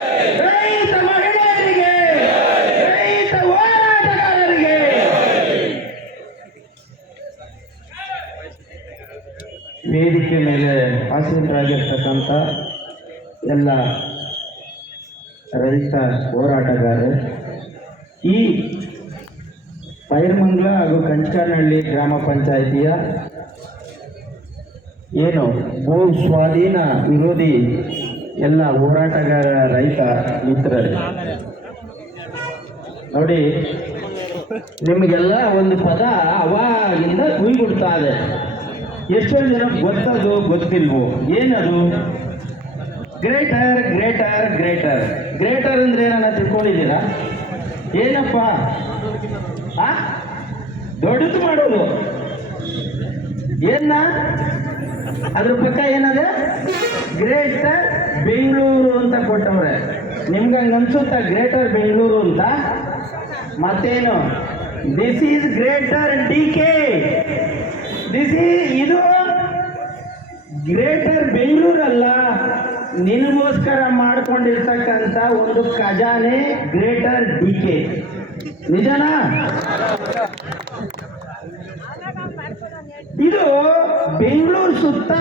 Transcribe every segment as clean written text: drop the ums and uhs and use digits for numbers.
ರೈತ ಮಹಿಳೆಯರಿಗೆ, ರೈತ ಹೋರಾಟಗಾರರಿಗೆ. ವೇದಿಕೆ ಮೇಲೆ ಆಸೀನರಾಗಿರ್ತಕ್ಕಂಥ ಎಲ್ಲ ರೈತ ಹೋರಾಟಗಾರರು, ಈ ಪೈರ್ಮಂಗ್ಲ ಹಾಗೂ ಕಂಚನಹಳ್ಳಿ ಗ್ರಾಮ ಪಂಚಾಯಿತಿಯ ಏನು ಭೂ ಸ್ವಾಧೀನ ವಿರೋಧಿ ಎಲ್ಲ ಹೋರಾಟಗಾರ ರೈತ ಮಿತ್ರರೇ, ನೋಡಿ ನಿಮಗೆಲ್ಲ ಒಂದು ಪದ ಅವಾಗಿಂದ ಕುಯ್ಬಿಡ್ತಾ ಇದೆ. ಎಷ್ಟೊಂದು ಜನ ಗೊತ್ತದು ಗೊತ್ತಿಲ್ವೋ? ಏನದು? ಗ್ರೇಟರ್ ಗ್ರೇಟರ್ ಗ್ರೇಟರ್ ಗ್ರೇಟರ್ ಅಂದ್ರೆ ಏನನ್ನ ತಿಳ್ಕೊಂಡಿದ್ದೀರಾ? ಏನಪ್ಪ? ದೊಡ್ಡದು ಮಾಡೋದು. ಏನ ಅದ್ರ ಪಕ್ಕ ಏನದೆ? ಗ್ರೇಟರ್ ಬೆಂಗಳೂರು ಅಂತ ಕೊಟ್ಟವ್ರೆ. ನಿಮ್ಗೆ ಹಂಗ ಅನ್ಸುತ್ತ ಗ್ರೇಟರ್ ಬೆಂಗಳೂರು ಅಂತ? ಮತ್ತೇನು? This is greater DK. ಇದು ಗ್ರೇಟರ್ ಬೆಂಗಳೂರಲ್ಲ, ನಿನಗೋಸ್ಕರ ಮಾಡ್ಕೊಂಡಿರ್ತಕ್ಕಂಥ ಒಂದು ಖಜಾನೆ ಗ್ರೇಟರ್ ಡಿಕೆ. ನಿಜನಾ? ಇದು ಬೆಂಗಳೂರು ಸುತ್ತ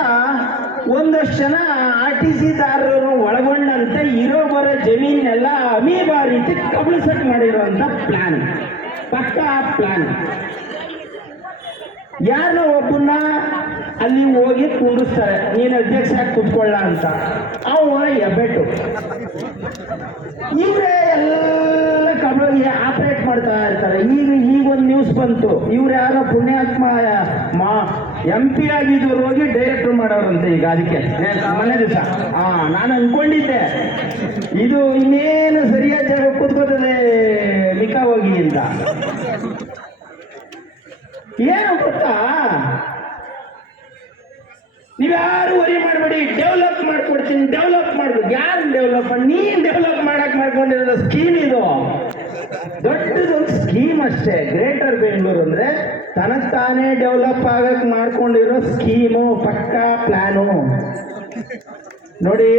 ಒಂದಷ್ಟು ಜನ RTC ದಾರರು ಒಳಗೊಂಡಂತೆ ಇರೋ ಬರೋ ಜಮೀನೆಲ್ಲ ಅಮೀಬಾ ರೀತಿ ಕಬಳಿಸಕ್ ಮಾಡಿರುವಂತ ಪ್ಲಾನ್, ಪಕ್ಕಾ ಪ್ಲಾನ್. ಯಾರನ್ನ ಒಬ್ಬನ್ನ ಅಲ್ಲಿ ಹೋಗಿ ಕೂಡಿಸ್ತಾರೆ, ನೀನು ಅಧ್ಯಕ್ಷ ಕೂತ್ಕೊಳ್ಳ ಅಂತ. ಅವ ಎಬ್ಬೆಟ್ಟು ಇವರೇ ಎಲ್ಲ ಕಬಳಿಗೆ ಆಪರೇಟ್ ಮಾಡ್ತಾ ಇರ್ತಾರೆ. ಈಗ ಒಂದು ನ್ಯೂಸ್ ಬಂತು, ಇವ್ರು ಯಾರೋ ಪುಣ್ಯಾತ್ಮ MP ಆಗಿದ್ದವ್ರು ಹೋಗಿ ಡೈರೆಕ್ಟರ್ ಮಾಡೋರಂತೆ. ಈಗ ಅದಕ್ಕೆ ಮೊನ್ನೆ ದಿವಸ ನಾನು ಅನ್ಕೊಂಡಿದ್ದೆ ಇದು ಇನ್ನೇನು ಸರಿಯಾದ ಜಾಗ ಕೂತ್ಕೋತದೆ ಮಿಕ್ಕ ಹೋಗಿ ಅಂತ. ಏನು ಗೊತ್ತಾ, ನೀವ್ಯಾರು ವರಿ ಮಾಡಬೇಡಿ, ಡೆವಲಪ್ ಮಾಡ್ಕೊಡ್ತೀನಿ, ಡೆವಲಪ್ ಮಾಡ್ಬೇಕು. ಯಾರು ಡೆವಲಪ್? ನೀನ್ ಡೆವಲಪ್ ಮಾಡ್ಕೊಂಡಿರೋದು ಸ್ಕೀಮ್. ಇದು ದೊಡ್ಡದೊಂದು ಸ್ಕೀಮ್ ಅಷ್ಟೇ. ಗ್ರೇಟರ್ ಬೆಂಗಳೂರು ಅಂದ್ರೆ ತನಗ್ ತಾನೇ ಡೆವಲಪ್ ಆಗಕ್ ಮಾಡ್ಕೊಂಡಿರೋ ಸ್ಕೀಮು, ಪಕ್ಕಾ ಪ್ಲಾನು. ನೋಡಿ,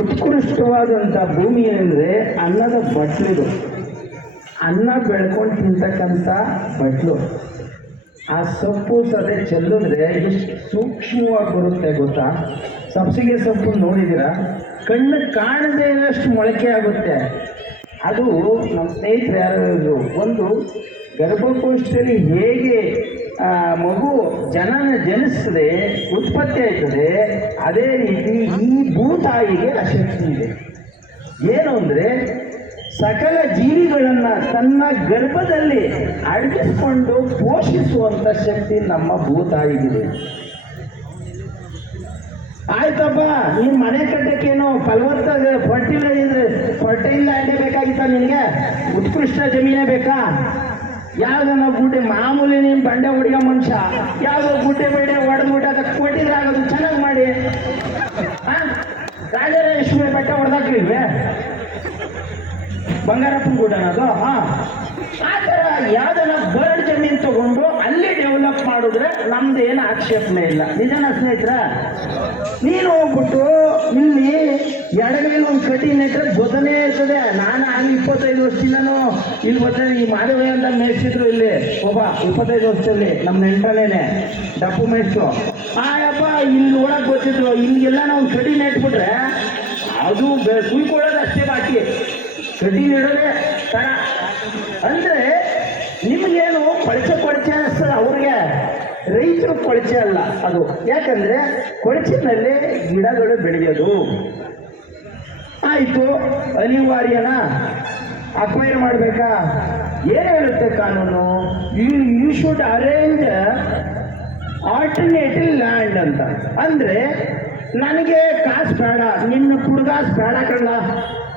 ಉತ್ಕೃಷ್ಟವಾದಂತ ಭೂಮಿ ಅಂದ್ರೆ ಅನ್ನದ ಬಟ್ಲಿದು. ಅನ್ನ ಬೆಳ್ಕೊಂಡು ತಿಂತಕ್ಕಂಥ ಬಟ್ಲು. ಆ ಸೊಪ್ಪು ಸದೆ ಚೆಲ್ಲಿದ್ರೆ ಎಷ್ಟು ಸೂಕ್ಷ್ಮವಾಗಿ ಬರುತ್ತೆ ಗೊತ್ತಾ? ಸಬ್ಸಿಗೆ ಸೊಪ್ಪು ನೋಡಿದ್ದೀರಾ? ಕಣ್ಣು ಕಾಣದೇ ಇರೋಷ್ಟು ಮೊಳಕೆ ಆಗುತ್ತೆ. ಅದು ನಮ್ಮ ಸ್ನೇಹಿತರು ಯಾರು ಒಂದು ಗರ್ಭಕೋಶದಲ್ಲಿ ಹೇಗೆ ಮಗು ಜನನ ಜನಿಸ್ತದೆ, ಉತ್ಪತ್ತಿ ಆಯ್ತದೆ, ಅದೇ ರೀತಿ ಈ ಭೂತಾಯಿಗೆ ಆ ಶಕ್ತಿ ಇದೆ. ಏನು ಅಂದರೆ ಸಕಲ ಜೀವಿಗಳನ್ನ ತನ್ನ ಗರ್ಭದಲ್ಲಿ ಅಡಗಿಸಿಕೊಂಡು ಪೋಷಿಸುವಂತ ಶಕ್ತಿ ನಮ್ಮ ಭೂತಾಯಿಗಿದೆ. ಆಯ್ತಪ್ಪ, ನೀನ್ ಮನೆ ಕಟ್ಟಕ್ಕೇನು ಫಲವತ್ತಾದ ಫರ್ಟೈಲ್ ಬೇಕಾಗಿತ್ತ? ನಿನಗೆ ಉತ್ಕೃಷ್ಟ ಜಮೀನೇ ಬೇಕಾ? ಯಾವ್ದನ್ನ ಗುಡ್ಡೆ ಮಾಮೂಲಿ ನೀನ್ ಬಂಡೆ ಹೊಡಿಯೋ ಮನುಷ್ಯ ಯಾವ್ದೋ ಗುಡ್ಡೆ ಬೇಡೆ ಹೊಡೆದ್ಬಿಟ್ಟು ಅದಕ್ಕೆ ಕೊಟ್ಟಿದ್ರೆ ಆಗೋದು. ಚೆನ್ನಾಗಿ ಮಾಡಿ. ರಾಜರಾಜೇಶ್ವರಿ ಬೆಟ್ಟ ಹೊಡೆದಾಕ್ಲಿಲ್ವೇ? ಬಂಗಾರಪ್ಪನ ಗುಡ್ಡನದು. ಆ ಥರ ಯಾವ್ದನ್ನ ಬರ್ಡ್ ಜಮೀನು ತಗೊಂಡು ಅಲ್ಲಿ ಡೆವಲಪ್ ಮಾಡಿದ್ರೆ ನಮ್ದು ಏನು ಆಕ್ಷೇಪಣೆ ಇಲ್ಲ. ನಿಜನ ಸ್ನೇಹಿತರ? ನೀನು ಹೋಗ್ಬಿಟ್ಟು ಇಲ್ಲಿ ಎಡಗೈಲಿ ಒಂದು ಕಟಿ ನೆಟ್ರೆ ಜೊತೆನೇ ಇರ್ತದೆ. ನಾನು ಆಗ 25 ವರ್ಷದಿಂದನೂ ಇಲ್ಲಿ ಬರ್ತದೆ. ಈ ಮಾಧವಯ್ಯ ಅಂತ ಮೇಯಿಸಿದ್ರು ಇಲ್ಲಿ ಒಬ್ಬ 25 ವರ್ಷದಲ್ಲಿ ನಮ್ಮ ನೆಂಟನೇನೆ ಡಪ್ಪು ಮೇಯಿಸ್ತು. ಆಯಪ್ಪ ಇಲ್ಲಿ ನೋಡಕ್ ಗೊತ್ತಿದ್ರು. ಇಲ್ಲಿಗೆಲ್ಲ ನಾವು ಕಡಿ ನೆಟ್ಬಿಟ್ರೆ ಅದು ಕುಯ್ಕೊಳ್ಳೋದು ಅಷ್ಟೇ ಬಾಕಿ, ಕಡಿ ನೆಡೋದೇ ತರ. ಅಂದ್ರೆ ನಿಮಗೇನು ಕೊಳಚೆ ಅನಿಸ್ತದೆ, ಅವ್ರಿಗೆ ರೈತರು ಕೊಳಚೆ ಅಲ್ಲ ಅದು. ಯಾಕಂದ್ರೆ ಕೊಳಚಿನಲ್ಲಿ ಗಿಡಗಳು ಬೆಳೆಯೋದು. ಆಯಿತು, ಅನಿವಾರ್ಯನ ಅಕ್ವೈರ್ ಮಾಡಬೇಕಾ? ಏನು ಹೇಳುತ್ತೆ ಕಾನೂನು? You should arrange alternative land ಅಂತ. ಅಂದ್ರೆ ನನಗೆ ಕಾಸು ಬೇಡ, ನಿನ್ನ ಕುಡ್ಗಾಸು ಬೇಡ ಕಳ್ಳ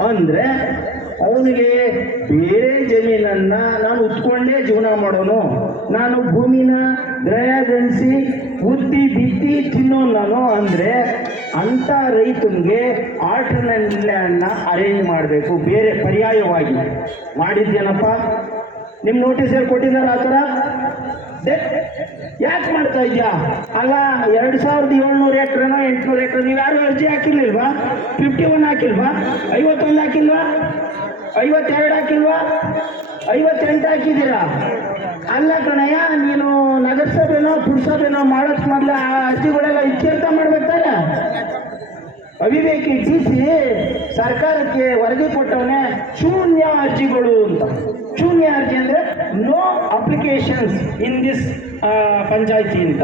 ಅಂದ್ರೆ ಅವನಿಗೆ ಬೇರೆ ಜಮೀನನ್ನ ನಾನು ಉತ್ಕೊಂಡೇ ಜೀವನ ಮಾಡೋನು, ನಾನು ಭೂಮಿನ ಗ್ರಹಗಣಿಸಿ ಉತ್ತಿ ಬಿತ್ತಿ ತಿನ್ನೋ ನಾನು ಅಂದ್ರೆ ಅಂತ ರೈತನಿಗೆ ಆಲ್ಟರ್ನೇಟಿವ್ ಲ್ಯಾಂಡ್ನ ಅರೇಂಜ್ ಮಾಡಬೇಕು. ಬೇರೆ ಪರ್ಯಾಯವಾಗಿ ಮಾಡಿದ್ದೇನಪ್ಪ? ನಿಮ್ಮ ನೋಟಿಸಲ್ಲಿ ಕೊಟ್ಟಿದ್ದಾರೆ ಆ ಥರ. ಯಾಕೆ ಮಾಡ್ತಾ ಇದ್ಯಾ? ಅಲ್ಲ 2700 ಎಕರೆನೋ 800 ಎಕರೆ ನೀವು ಯಾರು ಅರ್ಜಿ ಹಾಕಿರ್ಲಿಲ್ವಾ? 51 ಹಾಕಿಲ್ವಾ? 51 ಹಾಕಿಲ್ವಾ? 52 ಹಾಕಿಲ್ವಾ? 58 ಹಾಕಿದ್ದೀರಾ? ಅಲ್ಲ ಕಣಯ್ಯ, ನೀನು ನಗರಸಭೆನೋ ಪುರಸಭೆನೋ ಮಾಡೋಕ್ ಮೊದಲು ಆ ಅರ್ಜಿಗಳೆಲ್ಲ ಇತ್ಯರ್ಥ ಮಾಡ್ಬೇಕಾನೆ. ಅವಿವೇಕಿ DC ಸರ್ಕಾರಕ್ಕೆ ವರದಿ ಕೊಟ್ಟವನೇ ಶೂನ್ಯ ಅರ್ಜಿಗಳು ಅಂತ. ಶೂನ್ಯ ಅರ್ಜಿ ಅಂದ್ರೆ ನೋ ಅಪ್ಲಿಕೇಶನ್ಸ್ ಇನ್ ದಿಸ್ ಪಂಚಾಯತಿ ಅಂತ,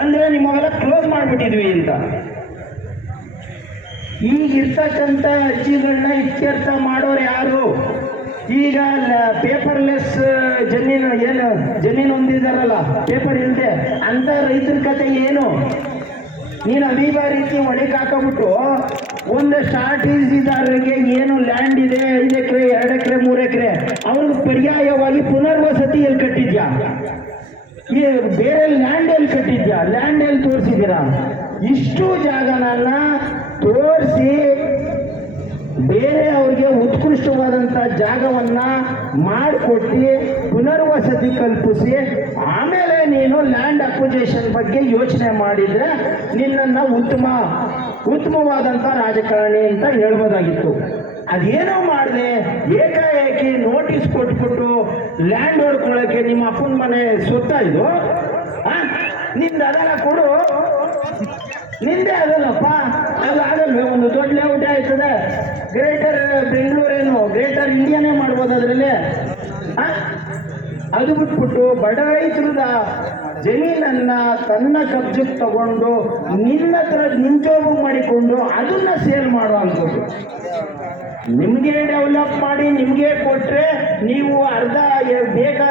ಅಂದ್ರೆ ನಿಮ್ಮವೆಲ್ಲ ಕ್ಲೋಸ್ ಮಾಡಿಬಿಟ್ಟಿದ್ವಿ ಅಂತ. ಈಗಿರ್ತಕ್ಕಂಥ ಅರ್ಜಿಗಳನ್ನ ಇತ್ಯರ್ಥ ಮಾಡೋರು ಯಾರು? ಈಗ ಪೇಪರ್ಲೆಸ್ ಜಮೀನು ಹೊಂದಿದಾರಲ್ಲ, ಪೇಪರ್ ಇಲ್ಲದೆ ಅಂತ ರೈತರ ಕತೆ ಏನು? ನೀನು ಅಮೀಬಾ ರೀತಿ ಒಳಗೆ ಹಾಕೋಬಿಟ್ಟು ಒಂದಷ್ಟು ಆರ್ಟಿಸಿದಾರರಿಗೆ ಏನು ಲ್ಯಾಂಡ್ ಇದೆ 5 ಎಕರೆ 2 ಎಕರೆ 3 ಎಕರೆ ಅವ್ರಿಗೆ ಪರ್ಯಾಯವಾಗಿ ಪುನರ್ವಸತಿ ಎಲ್ಲಿ ಕಟ್ಟಿದ್ಯಾ? ಈ ಬೇರೆ ಲ್ಯಾಂಡ್ ಎಲ್ಲಿ ಕಟ್ಟಿದ್ಯಾ? ಲ್ಯಾಂಡ್ ಎಲ್ಲಿ ತೋರಿಸಿದ್ದೀರಾ? ಇಷ್ಟು ಜಾಗನ ತೋರಿಸಿ ಬೇರೆ ಅವ್ರಿಗೆ ಉತ್ಕೃಷ್ಟವಾದಂಥ ಜಾಗವನ್ನ ಮಾಡಿಕೊಟ್ಟು ಪುನರ್ವಸತಿ ಕಲ್ಪಿಸಿ ಆಮೇಲೆ ನೀನು ಲ್ಯಾಂಡ್ ಅಕ್ವಿಜೇಷನ್ ಬಗ್ಗೆ ಯೋಚನೆ ಮಾಡಿದ್ರೆ ನಿನ್ನನ್ನು ಉತ್ತಮವಾದಂಥ ರಾಜಕಾರಣಿ ಅಂತ ಹೇಳ್ಬೋದಾಗಿತ್ತು. ಅದೇನೋ ಮಾಡಿದೆ, ಏಕಾಏಕಿ ನೋಟಿಸ್ ಕೊಟ್ಬಿಟ್ಟು ಲ್ಯಾಂಡ್ ಹೊಡ್ಕೊಳ್ಳೋಕ್ಕೆ ನಿಮ್ಮ ಅಪ್ಪನ ಮನೆ ಸ್ವತ್ತ ಇದು ನಿಂದ ಅದೆಲ್ಲ ಕೊಡು, ನಿಂದೆ ಅದಲ್ಲಪ್ಪ, ಅದು ಆಗಲ್ವೇ? ಒಂದು ದೊಡ್ಡ ಲೇಔಟ್ ಆಯ್ತದೆ, ಗ್ರೇಟರ್ ಬೆಂಗಳೂರೇನು ಗ್ರೇಟರ್ ಇಂಡಿಯಾನೇ ಮಾಡ್ಬೋದು ಅದರಲ್ಲಿ. ಅದು ಬಿಟ್ಬಿಟ್ಟು ಬಡ ರೈತರದ ಜಮೀನನ್ನ ತನ್ನ ಕಬ್ಜಕ್ಕೆ ತಗೊಂಡು ನಿನ್ನ ಹತ್ರ ನಿಂಜೋಗು ಮಾಡಿಕೊಂಡು ಅದನ್ನ ಸೇಲ್ ಮಾಡುವಂಥದ್ದು. ನಿಮಗೆ ಡೆವಲಪ್ ಮಾಡಿ ನಿಮಗೆ ಕೊಟ್ರೆ ನೀವು ಅರ್ಧ ಬೇಕಾದ